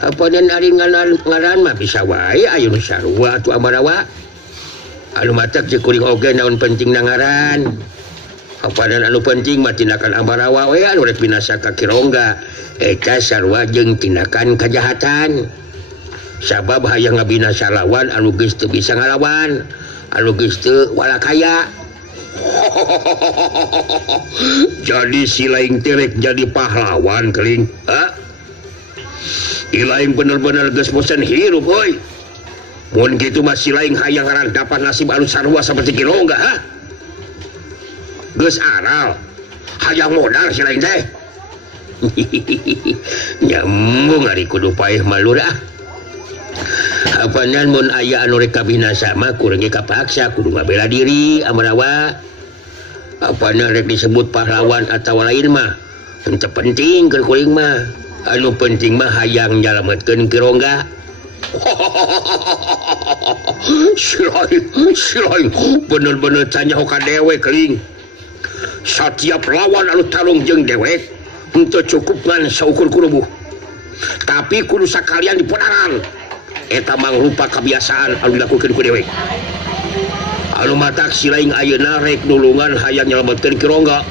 apa dan ari ngaran mah bisa wae aya nu sarua atuh Ambarawa anu matak jeung kuring oge naon penting ngaran apa dan anu penting mah tindakan Ambarawa we anu rek binasa ka Kirongga eta sarua jeung tindakan kajahatan sabab hayang ngabinasa lawan anu geus teu bisa ngalawan anu geus teu walakaya jadi si laing terek jadi pahlawan keling ilaing bener-bener geus bosan hirup boy mun kitu mah si laing hayang ngarampahan nasib anu sarua saperti Kirongga geus aral hayang modal si laing teh nyambung ari kudu paeh malur apanan mun aya anu rek kabinasa mah kurang kapaksa kudu ngabela diri Ambarawa apana rek disebut pahlawan atawa lain mah henteu penting keur kuring mah anu penting mah hayang nyalametkeun Kirongga silain bener-bener canyaho ka dewek keling setiap lawan anu tarung jeung dewek henteu cukup ngan saukur kurubuh tapi kudu sakalian diponaran eta mangrupa kebiasaan anu dilakukeun ku dewek anu matak si laing ayeuna rek nulungan hayang nyelametkeun Kirongga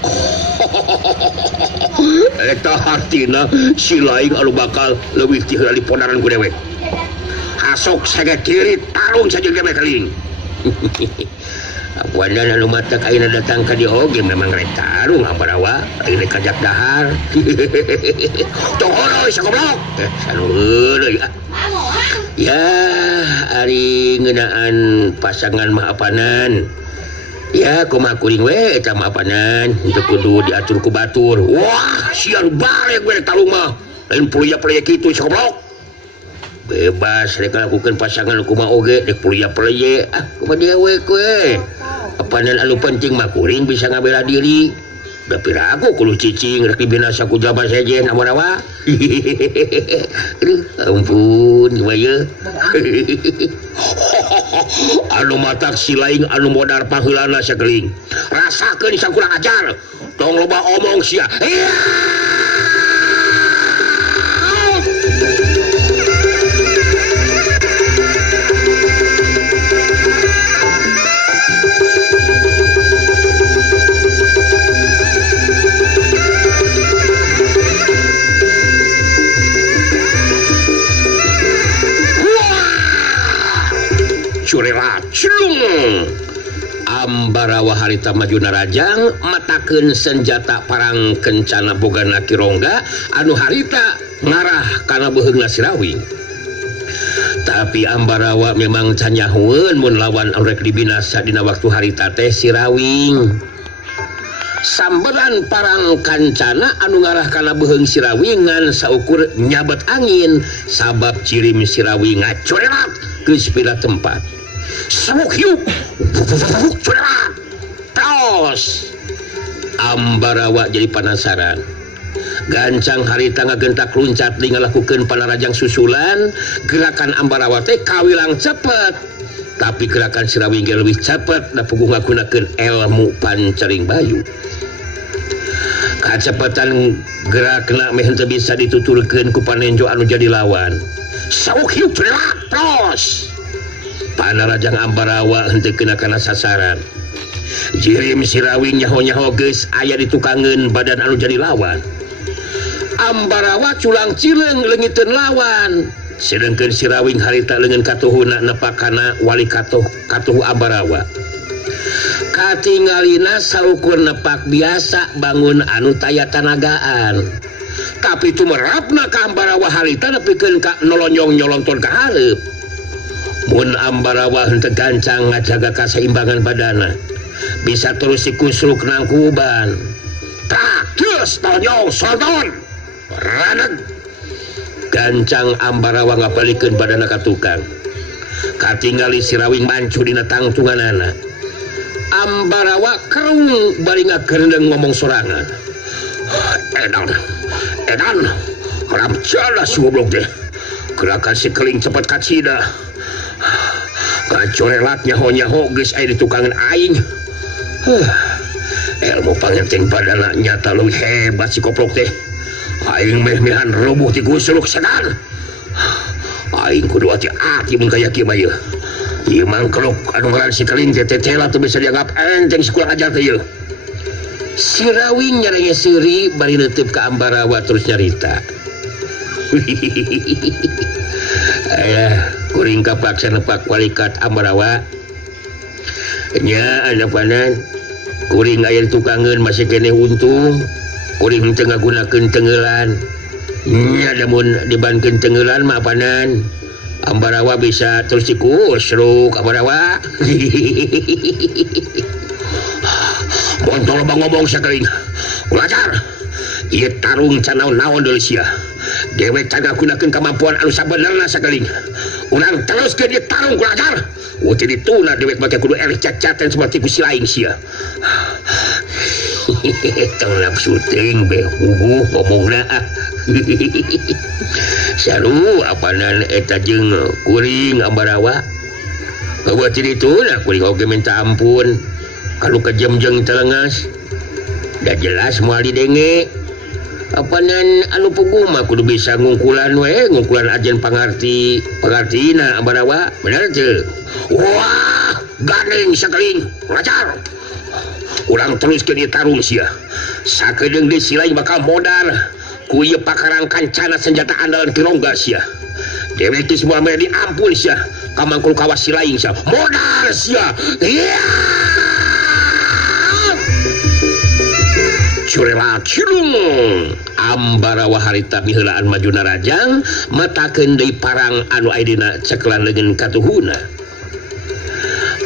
eta hartina si laing anu bakal leuwih ti heula diponaran ku dewek hasok saga kiri tarung saja dewek keling apuan anu matak ayeuna datang ka dieu oge memang rek tarung Ambarawa ayeuna kajak dahar tong heureui sagoblok sanuheuh deui ya ari ngeunaan pasangan mah apanan ya kumaha kuring we eta mah apanan teu kudu diatur ku batur wah sian balik we talung mah lain puluya-puluya kitu sagoblok bebas rek lakukeun pasangan kumaha oge rek puluya-puluya kumaha dewek we apanan anu penting mah kuring bisa ngabela diri tapi ragu kudu cicing rek dibinasa ku jaba sejen Ambarawa ampun waya anu matak si laing anu modar paheulana sakeling rasakeun sang kurang ajar tong loba omong sia curela culung Ambarawa harita majuna rajang matakeun senjata parang kencana bogana Kirongga anu harita ngarah kana beuheungna Sirawing tapi Ambarawa memang canyahoeun mun lawan anu rek dibinasa dina waktu harita teh Sirawing samberan parang kancana anu ngarah kana beuheung Sirawing ngan saukur nyabet angin sabab cirim Sirawing ngacorelat geus pila tempat sabuk hiup terus Ambarawa jadi penasaran gancang harita ngagentak luncat di ngalakukeun panarajang susulan gerakan Ambarawa teh kawilang cepet tapi gerakan Sirawing ge leuwih cepet da puguh ngagunakeun ilmu pancering bayu kacepatan gerakna meh henteu bisa dituturkeun ku panenjo anu jadi lawan sabuk hiup terus panarajang Ambarawa henteu kena kana sasaran jirim Sirawing nyaho-nyaho geus aya ditukangeun badan anu jadi lawan Ambarawa culang cileung leungiteun lawan sedengkeun Sirawing harita leungeun katuhuna nepakana wali katuh Ambarawa katingalina saukur nepak biasa bangun anu taya tanagaan tapi tumerapna ka Ambarawa harita nepikeun ka nolonyong nyolonton ka hareup mun Ambarawa henteu gancang ngajaga kaseimbangan badana bisa terus sikusruk nangkuban tak terus tonyong soldon raneg gancang Ambarawa ngapalikeun badana ka tukang katingali Sirawing mancu dina tangtunganana Ambarawa kerung bari ngageundeng ngomong sorangan edan ramcala si goblok teh gerakan si keling cepet kacida kacorelat nyaho-nyaho geus aya di tukangan aing ilmu pangenteng badana nyata leuwih hebat si koplok teh aing meh-mehan rubuh ti gusuluk sedan aing kudu hati-hati mun kaya kieu mah ieu. Ieu mangkrok anu ngaran si Keling teh tetela teu bisa dianggap enteng si kurang ajar teh ieu. Si Rawing nyarenge seuri bari neuteup ka Ambarawa terus nyarita. Aya kuring kapaksa nepak walikat Ambarawa. Nya ada panan kuring aya tukangeun masih keneh untung. Kuring teu ngagunakeun tengeulan. Nya lamun dibankeun tengeulan mah panan Ambarawa bisa terus dikusruk Ambarawa. Montol ngomong sakeling. Ulajar. Ieu tarung can naon-naon deui sia. Dewek caga gunakeun kemampuan anu sabenerna sakeling. Urang teruskeun ieu tarung ulajar. Uti dituna dewek make kudu eleh cacaten seperti ku si lain sia. Tong nafsu teuing be hubuh ngomongna. Saru apanan eta jeung kuring Ambarawa. Buat dituna kuring oge minta ampun. Kalau kejam-jeng telengas. Da jelas moal didenge. Apanan anu puguh mah kudu bisa ngungkulan we, ngungkulan ajen pangartina Ambarawa, bener teu? Wah, gandeng sakeling, ngajar. Urang terus ke dieu tarung sia. Sakedeung deui si lain bakal modal ku ieu pakarang kancana senjata andalan Kirongga sia. Dewek geus moal mere diampun sia, kamangkul kawas si lain sia. Modal sia. Curela cilung Ambarawa harita miheulaan majuna rajang matakeun deui parang anu aya dina cekelan leungeun katuhuna.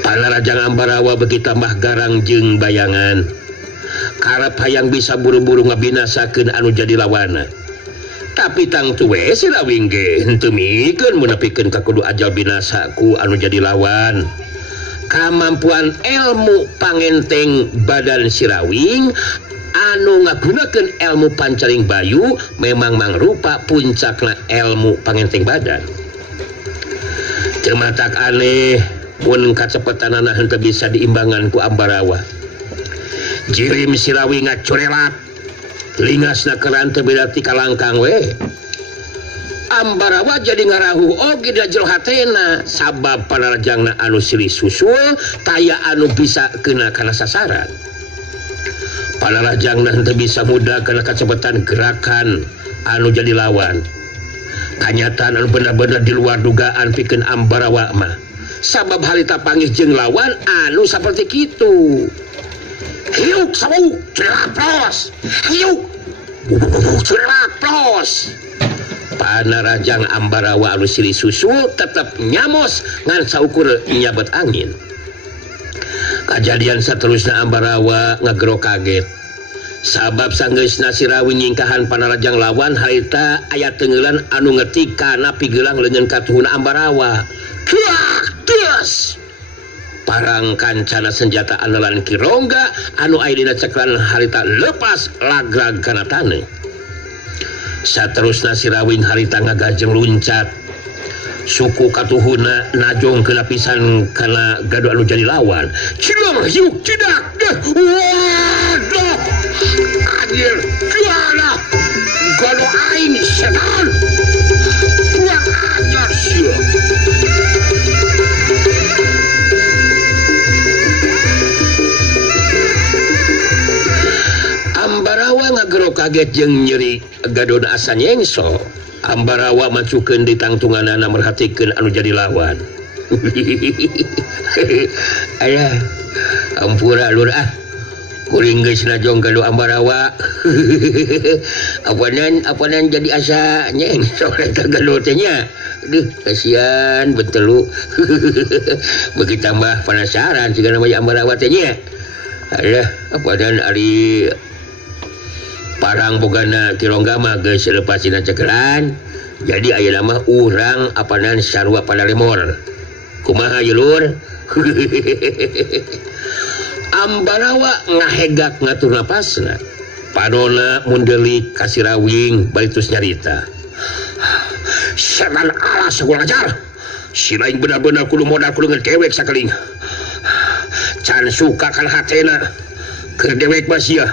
Panarajang Ambarawa beuki tambah garang jeung bayangan. Karep hayang bisa buru-buru ngabinasakeun anu jadi lawana. Tapi tang tuwe si Rawing ge henteu mikeun mun nepikeun ka kudu ajal binasa ku anu jadi lawan. Kamampuan ilmu pangenteng badan si Rawing anu ngagunakeun ilmu pancaring bayu memang mangrupa puncakna ilmu pangenteng badan. Teu matak aneh mun kacepetanana henteu bisa diimbangan ku Ambarawa. Jirim si Rawing ngacorelat lingasna keran teu beda ti kalangkang we. Ambarawa jadi ngarahu oge da jero hatena sabab panarajangna anu silih susul taya anu bisa keuna kana sasaran. Panarajangna henteu bisa mudah kana kacepetan gerakan anu jadi lawan. Kanyataan anu bener-bener di luar dugaan pikeun Ambarawa mah. Sabab harita panggih jeung lawan anu saperti kitu. Hiuk sawu, celaplos. Hiuk. Celaplos. Panarajang Ambarawa anu silih susul tetep nyamos ngan saukur nyabet angin. Kajadian saterusna Ambarawa ngagero kaget. Sabab sanggeusna si Rawing nyingkahan panarajang lawan harita aya tengeulan anu ngetik kana pigelang leungeun katuhuna Ambarawa. Kuak tus. Parang kancana senjata andalan Kirongga anu aya dina ceklan harita lepas lagrag kana taneuh. Saterusna si Rawing harita ngagajeng luncat. Suku katuhuna najong kelapisan kana gaduh anu jadi lawan. Cileng hiuk cidak deh. Waduh. Anjir, jualah. Gaduh aing setan. Kurang ajar sia. Ambarawa ngagero kaget jeung nyeri gadona asa nyengso. Ambarawa macukeun di tangtunganana merhatikeun anu jadi lawan. Aya, ampura lur ah. Kuring geus najong gaduh Ambarawa. Apanan jadi asa nyengso eta gaduh teh nya. Duh, kasihan betelu. Beuki tambah penasaran sigana mah Ambarawa teh nya. Alah, apanan ari parang bogana Kirongga mah geus lepas dina cekelan. Jadi ayeuna mah urang apanan sarua padalemor. Kumaha ye lur? Ambarawa ngahegak ngatur napasna. Padona mundelik ka si Rawing bari terus nyarita. Setan alas sakur ajar. Si lain benar-benar kudu modal kudu ngedewek sakeling. Can suka kan hatena. Keur dewek mah sia.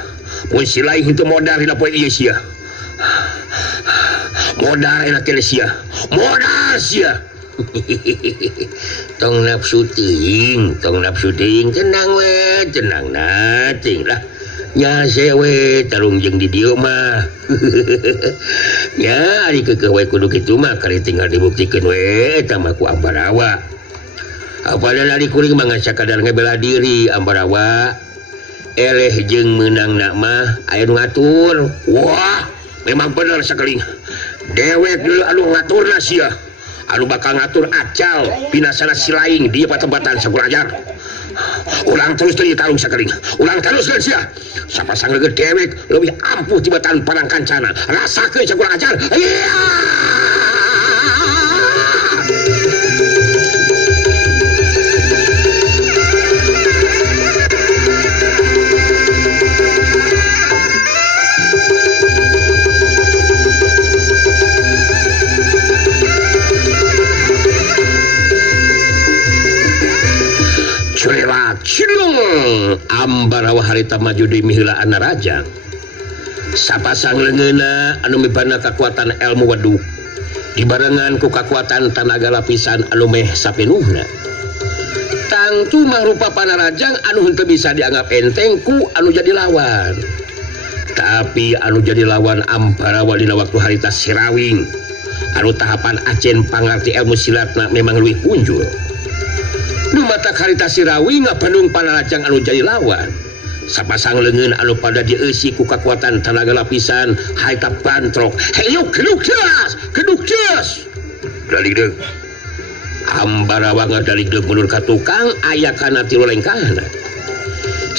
Mun si lain itu modal dina poe ieu sia. modal enak sia modal sia tong nafsu ting tenang we tenang nating lah nya sewe tarung jeung di dieu mah nya ari keukeuh we kudu kitu mah kali tinggal dibuktikeun we eta mah ku Ambarawa apadanan ari kuring mah sakadar ngebela diri Ambarawa eleh jeung meunangna mah aya nu ngatur wah memang bener sakeling dewek anu ngaturna sia anu bakal ngatur acal binasana si laing di patempatan sakurajar ulang terus tadi tarung sakeling ulang terus kan sia sapasang geus dewek leuwih ampuh tibatan panang kancana rasakeun sakurajar iya Cilung Ambarawa harita maju di mihilaan Rajang sapasang leungeuna anu mibana kekuatan ilmu waduk dibarengan ku kekuatan tenaga lapisan anu meh sapenuhna tangtu mangrupa panarajang anu henteu bisa dianggap enteng ku anu jadi lawan tapi anu jadi lawan Ambarawa dina waktu harita Sirawing anu tahapan acen pangarti ilmu silatna memang leuwih unjul nu mata harita Sirawing ngapandung panarajang anu jadi lawan sapasang leungeun anu pada dieusi ku kekuatan tenaga lapisan harita bantrok heyuk keduk jas dari deug Ambarawa ngadalig deug mundur ka tukang aya kana tilu lengkahna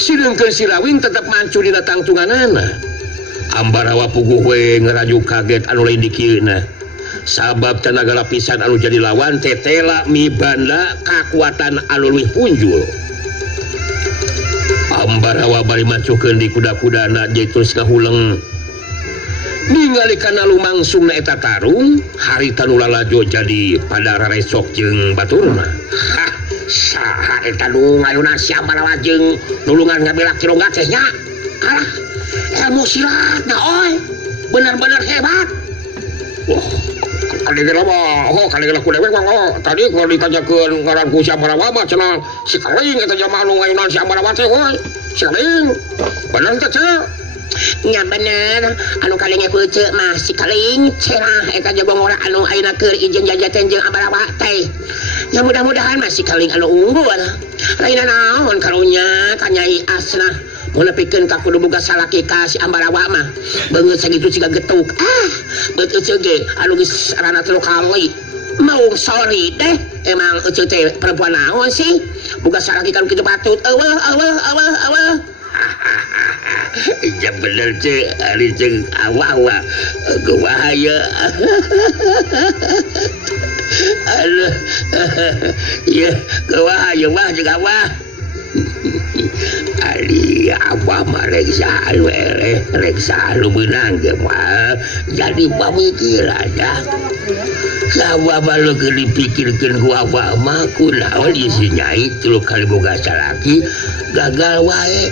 sideungkeun Sirawing tetep mancu dina tangtunganana Ambarawa puguh we ngerajuk kaget anu lain di kieuna sabab tenaga lapisan anu jadi lawan tetela mibanda kekuatan anu leuwih punjul Ambarawa bari macukeun di kuda-kudana jaitus ngahuleng ningali kana lumangsungna eta tarung harita nu lalajo jadi pada raresok jeung baturna hah saha eta nu ngayuna si Ambarawa jeung nulungan ngabela kirongga teh nya kalah ilmu silatna oi bener-bener hebat kaligela mah kaligela ku dewek mah tadi kalau ditanyakeun ngaran ku si Ambarawa mah cenah si Kaling eta jama anu ngayunan si Ambarawa teh heuy si Kaling bener teh cenah nya bener anu Kaling ku ceuk mah si Kaling cenah eta jabong ora anu ayeuna keur ijeun jajaten jeung Ambarawa teh ya mudah-mudahan mah si Kaling anu unggul lainna naon karunya ka Nyai Asna mun nepikeun ka kudu boga salaki ka si Ambarawa mah beungeut sakitu siga getuk beut euceuk ge anu geus rana 3 kali mau sorry deh emang euceuk teh perempuan naon sih boga salaki kan kitu patut eueuh iya bener cek ari jeung awa gawaya aduh ya gawaya wah jeung awah ali apa mah reksa lu menang ge mah jadi pamikiran dah sawa balu keur dipikirkeun ku apa mah kunaon ieu si Nyai 3 kali boga salaki gagal wae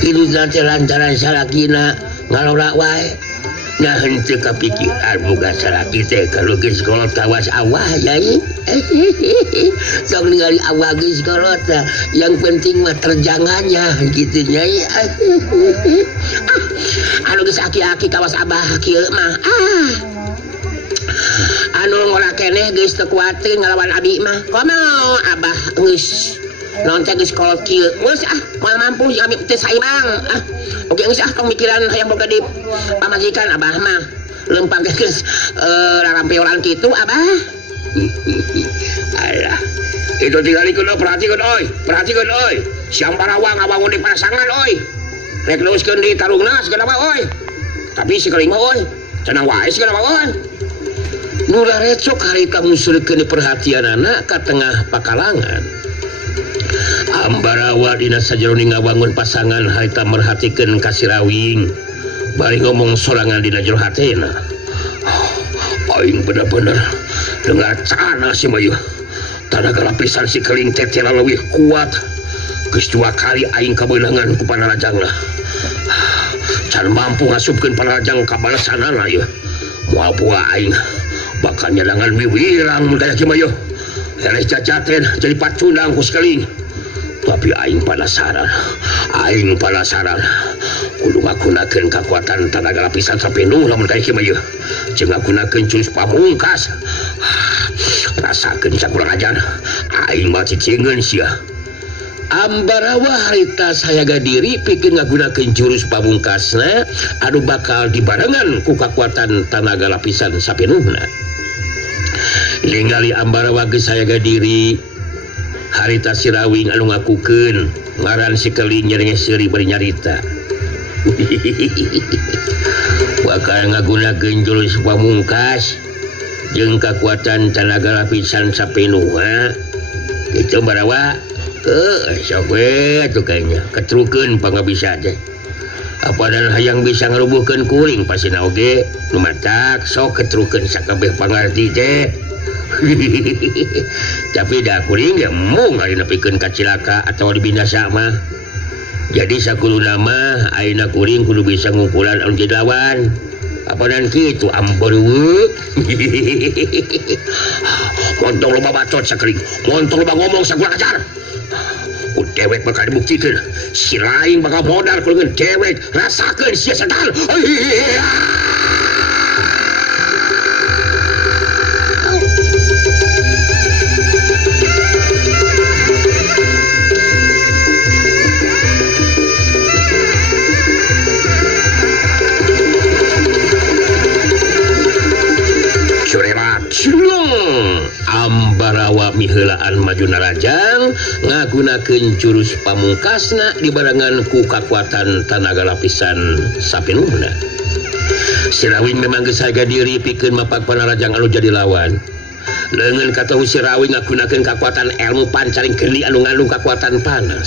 hidupna teh lantaran salakina ngalora wae nah henteu kapikiran boga salaki teh kalau geus kolot kawas awah Nyai sok ningali awah geus kolot yang penting mah terjangannya gitu Nyai anu geus aki-aki kawas abah kieu mah anu ngora keneh geus teu kuat ngalawan abi mah komo abah geus non teh geus kolot kieu geus moal mampu abi teh saimbang oke geus tong mikiran hayang boga di pamajikan abah mah lempang geus rarampeolan kitu abah alah itu tinggalikeun perhatikeun oi si Ambarawa ngabangun di pasangan oi rek leuskeun di tarungna segala mah oi tapi si Kaling mah oi cenah wae segala mah oi nu larecok harita ngusulkeun perhatianana ka tengah pakalangan Ambarawa dina sajeroning ngabangun pasangan harita merhatikeun ka Sirawing bari ngomong sorangan dina jero hatena aing bener-bener dengar cana si Mayu tenaga lapisan si Kaling teh leuwih kuat geus 2 kali aing kabeunangan ku panarajangna can mampu ngasupkeun panarajang ka balesanana ieu moal buah aing bakal nyadangan wiwirang mun kana kieu mah eleh cacaten jadi pacundang ku sekali. Tapi aing penasaran kudu ngagunakeun kekuatan tenaga lapisan sapenuh lamun kana kieu mah jeung ngagunakeun jurus pamungkas. Rasakeun sakurang ajar aing mah cicingeun sia. Ambarawa harita sayaga diri pikeun ngagunakeun jurus pamungkasna anu bakal dibarengan ku kekuatan tenaga lapisan sapenuhna. Ningali Ambarawa geus sayaga diri harita Sirawing anu ngakukeun ngaran sikeling nyerenges seuri bari nyarita. Bakal ngagunakeun jurus pamungkas jeung kekuatan tenaga lapisan sapenuhna. Kitu Ambarawa. Sok we atuh kayaknya ketrukeun pangabisa teh. Apa dan hayang bisa ngarubuhkeun kuring pasina oge nu matak sok ketrukeun sakabeh pangarti teh. Tapi da kuring ge mung ari nepikeun kacilaka atawa dibinasa mah. Jadi sakuluna mah ayeuna kuring kudu bisa ngungkulan anu jadi lawan. Apa dan kitu ambareu. Montong loba bacot sakeuring, montong loba ngomong sakurang ajar. Dewek bakal dibuktikan si lain bakal modal kalau dengan dewek rasakan sia setan. Ambarawa miheulaan maju narajang ngagunakeun jurus pamungkasna dibarengan ku kekuatan tenaga lapisan sapenuhna. Sirawing memang geus sayaga diri pikeun mapag panarajang anu jadi lawan. Leungeun katahu Sirawing ngagunakeun kekuatan ilmu pancaring geni anu ngandung kekuatan panas.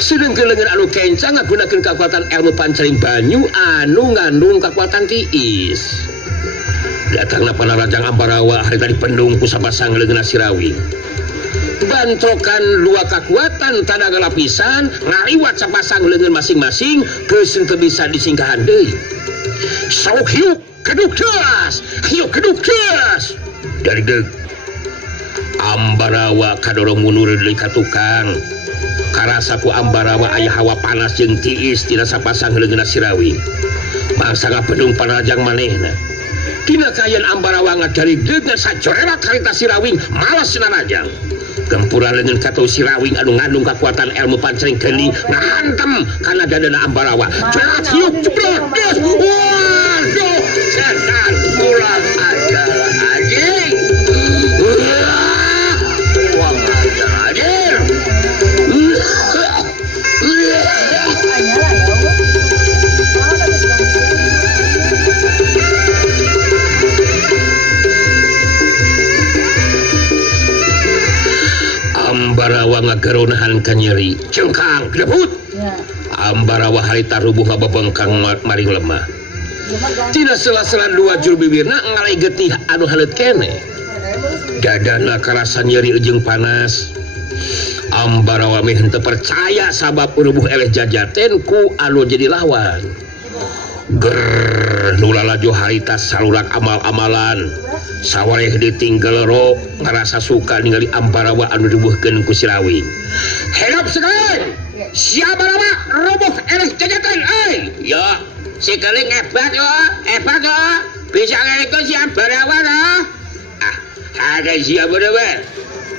Sedengkeun leungeun anu kencang ngagunakeun kekuatan ilmu pancaring banyu anu ngandung kekuatan tiis. Datangna panarajang Ambarawa harita dipendung ku sapasang leungeunna Sirawing. Bantrokan dua kekuatan tenaga lapisan ngaliwat sapasang leungeun masing-masing geus teu bisa disingkahan deui. Sok hiuk keduk deus. Dari deug Ambarawa kadorong mundur deui ka tukang. Karasa ku Ambarawa aya hawa panas jeung tiis tina sapasang leungeunna Sirawing. Mangsa ngapendung panarajang manehna. Tina kayan Ambarawa ngadari dengan sajorerat harita Sirawing malas nanajang. Gempuran leungeun katahu Sirawing anu ngandung kekuatan ilmu pancaring geni ngahantem kana dadana Ambarawa. Jerat hiup jebrot geus. Waduh, setan kurang ajar anjing. Kurang ajar anjing. Ambarawa ngagaronahan ka nyeri cengkang debut. Ambarawa harita rubuh ngababengkang maring lemah. Tina sela-sela dua juru bibirna ngalai getih anu halet kene. Dadana karasa nyeri jeung panas. Ambarawa meh henteu percaya sabab rubuh eleh jajaten ku anu jadi lawan. Ger nulalajo harita salurak amal-amalan. Sawareh ditinggal ro ngerasa suka ningali Ambarawa anu dibuhkeun ku Sirawing. Helap sekali. Si Ambarawa rubuh eleh jajaten euy. Ya, si keling hebat yo. Bisa ngelikeun si Ambarawa lah. Ada si Ambarawa.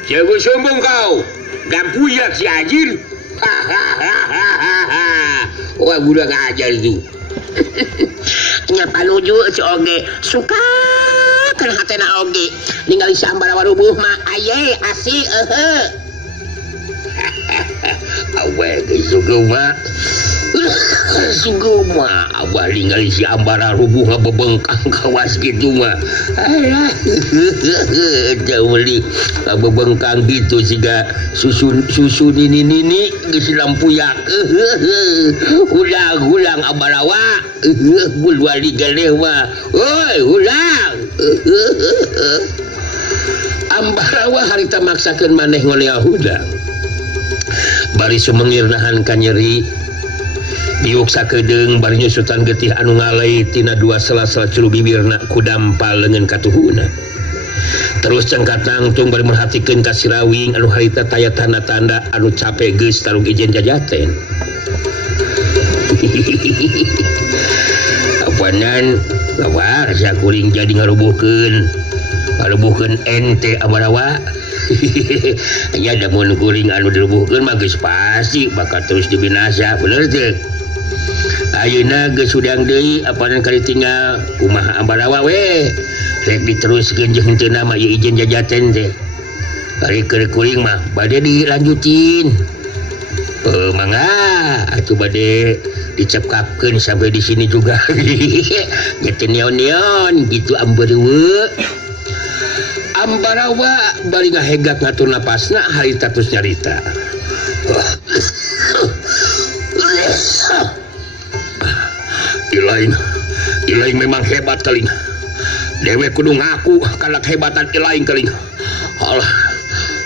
Jago sombong kau. Dan puyak si anjir. Wah, budak ajar itu. Nya panuju si oge suka kan hatena oge ningali si Ambarawa rubuh mah aye asih awe geus suguma abah ningali si Ambarawa rubuh ngabebengkang kawas kitu mah jauh li ngabebengkang gitu siga susu nini geus lampuyak ulang Ambarawa bulwali galeh mah oi ulang Ambarawa harita maksakeun maneh ngolea hudang bari sumengir nahan ka nyeri diuksa kedeng bari nyusutan getih anu ngalai tina dua sela-sela culu bibirna ku dampal leungeun katuhuna. Terus cengkat nangtung bari merhatikeun ka Sirawing anu harita taya tanda-tanda anu capek geus tarung ijen jajaten. Apanan lawar sia kuring jadi ngarubuhkeun ente Amarawa. Nya da mun kuring anu dirubuhkeun mah geus pasti bakal terus dibinasa, bener teu? Ayeuna geus udang deui apanan kali tinggal kumaha Amarawa we. Rek diteruskeun jeung henteu nama ieu ijen jajaten teh. Kali keur kuring mah bade dilanjutin. Mangga atuh bade dicekapkeun sampai di sini juga. Nyeun neon gitu ambeureueuh. Ambarawa bari ngahegat ngatur napasna harita terus nyarita. Ilaing memang hebat kaling. Dewek kudu ngaku kalak hebatan ilaing kaling. Alah,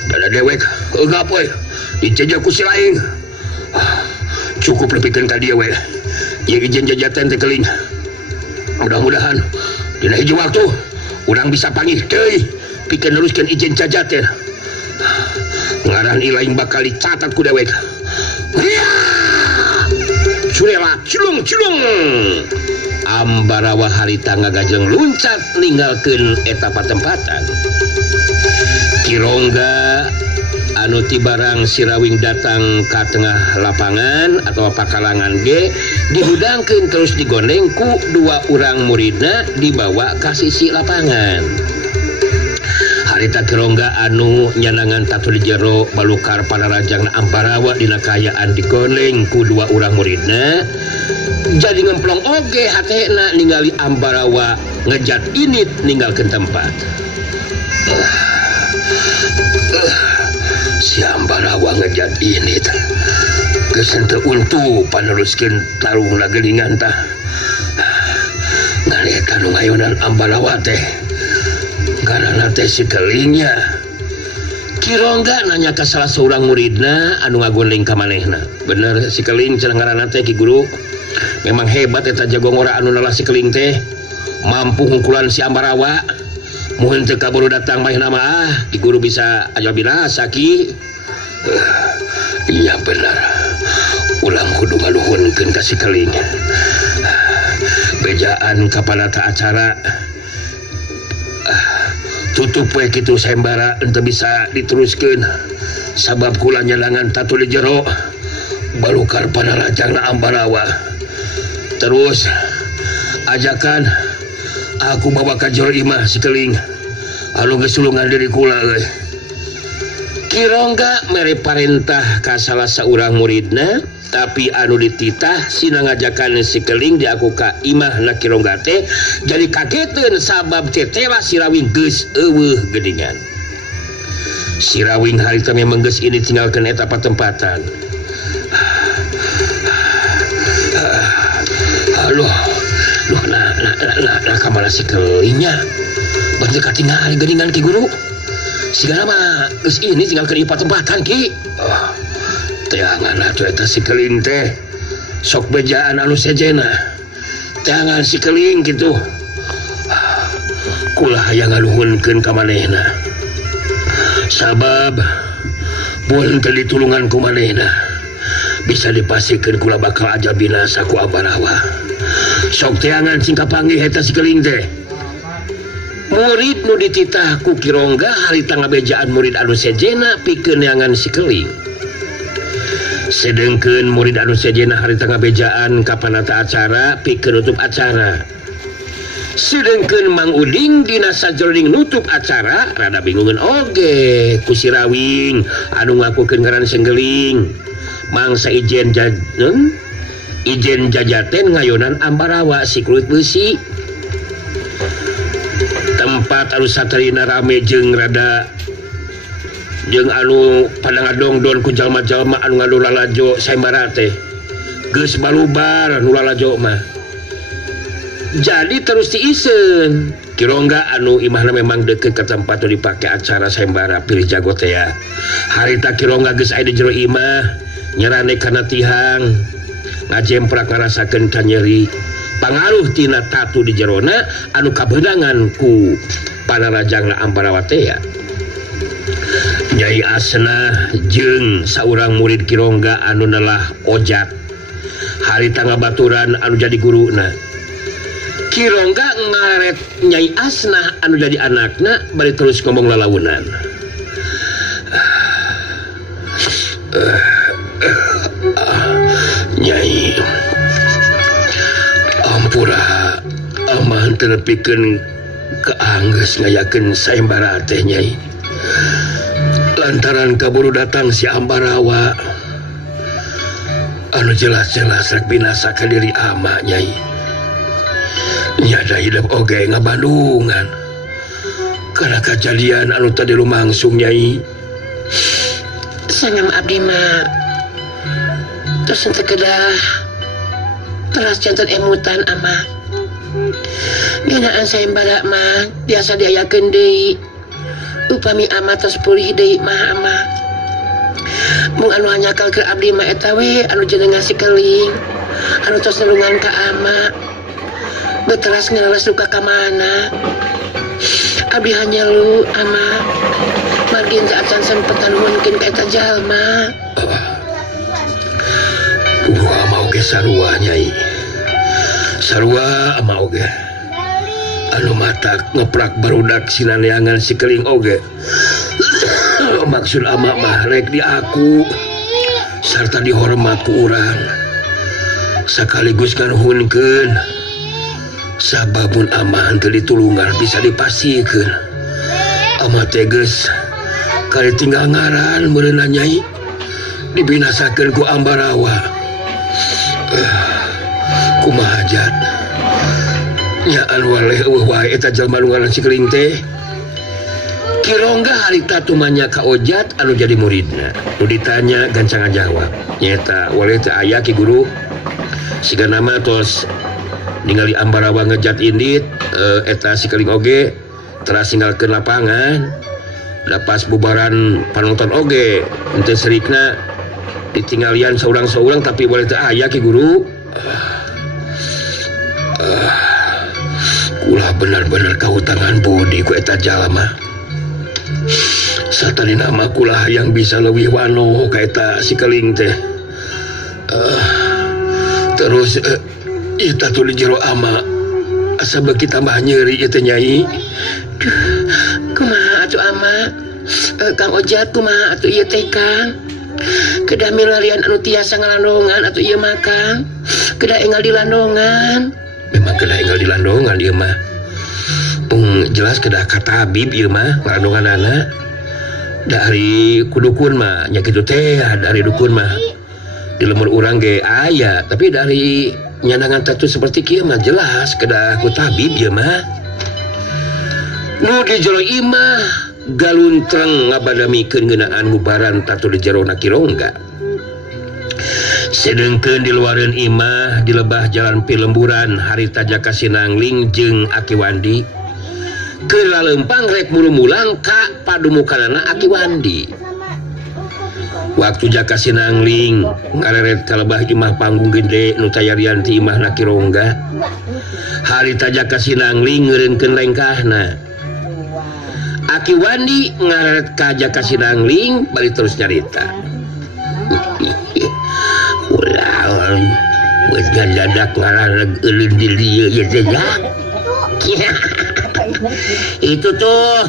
dada dewek eueuh poe dijejak ku si laing. Cukup lepikeun ka dieu we. Ieu ijen jajaten teh kaling. Mudah-mudahan dina hiji waktu urang bisa panggih deui pikeun neruskeun ijen jajaten. Ngaran ilaing bakal dicatat ku dewek. Curela culung. Ambarawa harita ngagajeng luncat ninggalkeun eta patempatan. Kirongga anu ti barang Sirawing datang ka tengah lapangan atau pakalangan ge dihudangkeun terus digondeng ku dua urang muridna dibawa ka sisi lapangan. Harita Kirongga anu nyanangan tatu di jero balukar panarajangna Ambarawa dina kaayaan digondeng ku dua urang muridna jadi ngemplong oge hatena ningali Ambarawa ngejat init ninggalkeun tempat. Si Ambarawa ngejat init geus henteu untu paneruskeun tarungna geuningan tah. Ngalihkan nu ngayonan Ambarawa teh karena teh si kelingnya. Kirongga nanya ka salah seorang muridna anu ngagondeng ka manehna. Bener si keling cenah ngaranna teh Ki Guru. Memang hebat eta jagongora anu nalah si keling teh. Mampu ngungkulan si Ambarawa. Muhun teu kaburu datang manehna mah Ki Guru bisa aja binasa Ki. Iya bener. Ulang kudu ngaluhunkeun ka si keling. Bejaan kapanata acara tutup we kitu sembara ente bisa diteruskeun sabab kula nyalangan tatu di jero balukar panarajangna Ambarawa. Terus ajakan aku bawa ka jero imah si keling anu geus sulungan diri kula euy. Kirongga mere parentah ka salah saurang muridna tapi anu dititah sina ngajakan si keling diaku ka imahna Kirongga teh jadi kageteun sabab tetela Sirawing geus eueuh geuningan. Sirawing harita memang geus ini tinggalkeun eta patempatan. Aduh nah kamana si kelingnya bener katingali geuningan Ki Guru. Sigana mah geus ini tinggalkeun ieu patempatan Ki. Teangan atuh eta si keling teh sok bejaan anu sejena. Teangan si keling gitu. Kula hayang ngaluhunkeun ka manehna. Sabab mun teu ditulungan ku manehna bisa dipasikeun kula bakal aja binasa ku Ambarawa. Sok teangan sing kapanggih eta si keling teh. Murid nu dititah ku Kirongga harita ngabejaan murid anu sejena pikeun neangan si keling. Sedengkeun murid anu sejena harita ngabejaan kapanata acara pikeun nutup acara. Sedengkeun Mang Uding dina sajroning nutup acara rada bingungeun oge ku Sirawing anu ngakukeun ngaran senggeling. Mangsa ijen jajaten ngayonan Ambarawa si kulit besi. Tempat anu satarina rame jeung rada jeung anu pada ngadongdon ku jalma-jalma anu ngadu lalajo sembara teh geus balubar nu lalajo mah. Jadi terus diiseun Kirongga anu imahna memang deukeut ka tempat nu dipake acara sembara pilih jago teh ya. Harita Kirongga geus aya di jero imah nyarane kana tihang ngajemprak ngarasakeun nyeri pangaruh tina tatu di jerona anu kabeunangan ku panarajangna Ambarawa teh ya. Nyai Asna jeung saurang murid Kirongga anu nelah Ojat harita ngabaturan anu jadi guruna. Kirongga ngaret Nyai Asna anu jadi anakna bari terus ngomong lalaunan. Nyai ampura aman telepikeun keanggeus ngayakeun sayembara teh Nyai. Lantaran kaburu datang si Ambarawa anu jelas-jelas rek binasa ka diri ama Nyai. Nyada hidup oge ngabandungan karena kejadian anu tadi lumangsung Nyai. Sangam abdi mah terus ente kedah teras jantan emutan ama ngenaan sayembara mah biasa diayakeun deui upami ama tos pulih deui mah ama mung anu hanyakal ke abdi mah eta we anu jenengan sikeling anu tos nulungan ka ama beteras ngeleles luka ka mana abdi hanya lu ama margin acan sempetan mungkin ka eta jalma. Ama oge sarua Nyai. Sarua ama oge. Anu matak ngeprak barudak sinaneangan sikeling oge. Maksud ama mah rek di aku sarta dihormat ku urang. Sakaligus nganuhunkeun sababun ama henteu ditulungan bisa dipasikeun. Ama teges kali tinggal ngaran meureunna Nyai dibinasakeun ku Ambarawa. Kumaha Jat nyaan waleh eueuh wae eta jalma nu ngaran sikeling teh. Kirongga harita tumanya ka Ojat anu jadi muridna nu ditanya gancangan jawab nyaeta waleh teh aya Ki Guru siga nama tos ningali Ambarawa ngejat indit eta sikeling oge teras ninggalkeun lapangan da pas bubaran panonton oge henteu serikna ditinggalian saurang-saurang tapi boleh teh aya Ki Guru. Ulah benar-benar kahutangan budi ku eta jalma. Satari nama kulah yang bisa leuwih wano ka eta sikeling teh. Terus eta tuluy jero ama asa beuki tambah nyeri ieu teh Nyai. Kumaha atuh ama? Kang Ojat kumaha atuh ieu teh Kang? Kedah milarian anu tiasa ngalandongan atuh ieu mah Kang. Kedah enggal di landongan. Memang kedah enggal di landongan ieu mah. Jelas kedah ka tabib ieu mah ngalandonganana. Dari kudukun mah nya kitu teh dari dukun mah. Di lemur urang ge aya, tapi dari nyandangan tatu seperti kieu mah jelas kedah ku tabib ieu mah. Nu di jero imah galuntreng ngabadamikeun ngeunaan bubaran tatu di jero Kirongga. Sedengkeun di luareun imah di lebah jalan Pilemburan harita Jaka Sinangling jeung Aki Wandi keur lalempang rek mulu-mulang ka padumukanana Aki Wandi. Waktu Jaka Sinangling ngareret ka lebah imah panggung gede nu tayarian ti imahna Kirongga harita Jaka Sinangling ngeureunkeun lengkahna. Aki Wandi ngaret ka Jaka Sinangling bari terus nyarita. Ulah geus ngadadak ngalareg eulin di dieu ye teh ya. Itu tuh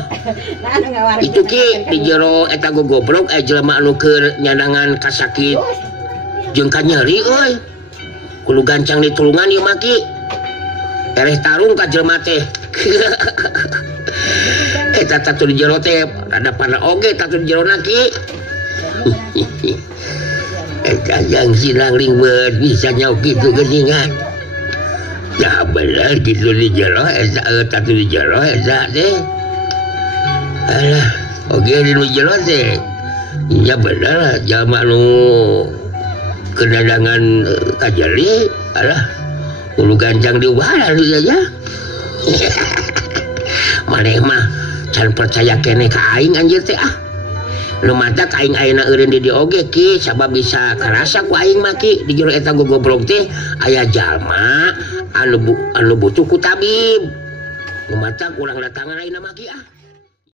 itu Ki di jero eta gogobrok jelema anu keur nyandangan kasakit jeung ka nyeri euy. Kudu gancang ditulungan ieu mah Ki. Ereh tarung ka jelema teh. Eta tatu di jero teh rada pana oge tatu di jero Ki. Eta yang Sinangling bisa nyauk gitu geuningan. Ya bener gitu di jero eta tatu di jero eta teh. Alah, oge di jero teh. Ya bener jalma nu kedadangan kajali, alah ulu gancang diubah lu ya. Maneh mah can percaya kene ka aing anjeun teh ah. lu mata aing ayeuna eureun di dieu oge ki sabab bisa karasa ku aing mah ki di jero eta goblok teh aya jalma anu butuh ku tabib. Nu mata kurang datangan ayeuna mah ki